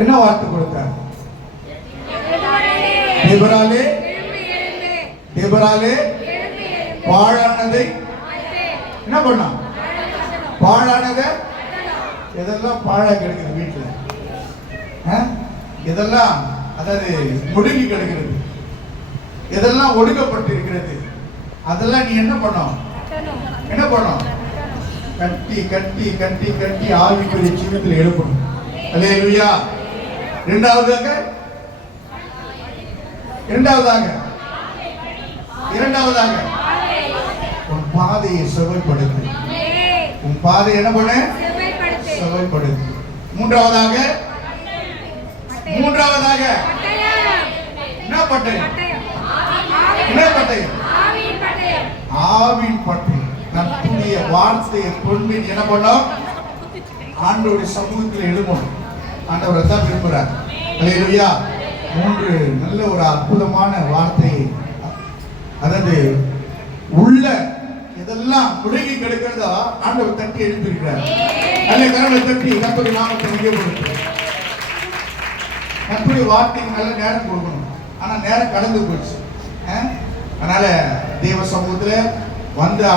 என்ன வார்த்தை கொடுத்தார்? தேவராலே தேவராலே பாழானதை என்ன பண்ணா? பாழானதை எதெல்லாம் பாழா கிடக்குது வீட்டுல, இதெல்லாம் அதாவது முடுங்கி கிடக்கிறது, எதெல்லாம் ஒடுக்கப்பட்டு இருக்கிறது, அதெல்லாம் நீ என்ன பண்ணும்? என்ன பண்ணும்? கட்டி கட்டி கட்டி கட்டி ஆவிக்குரிய ஜீவத்தில் எழுப்பணும். அல்லேலூயா. இரண்டாவதாக உன் பாதையை செவ்வாய்ப்படுத்து. உன் பாதை என்ன பண்ண? செவ்வாய்ப்படுத்து. மூன்றாவதாக என்ன பட்டயம்? என்ன பட்டயம்? ஆவின் பட்டயம். கர்த்தருடைய வார்த்தையை கொண்டு என்ன பண்ணோம்? ஆண்டவருடைய சமூகத்தில் எழுமணும். ஆண்டவர் தான் விரும்புகிறார். அல்லேலூயா. மூன்று நல்ல ஒரு அற்புதமான வார்த்தையை, அதாவது உள்ள இதெல்லாம் முழுகி கிடக்கிறதா ஆண்டவர் தட்டி எழுப்பியிருக்கிறார். நல்ல கரங்களை தட்டி கர்த்தருடைய நாமத்தை மையப்படுத்து. கர்த்தருடைய வார்த்தைக்கு நல்ல நேரம் கொடுக்கணும். ஆனா நேரம் கடந்து போச்சு. அதனால தேவ சமூகத்துல வந்து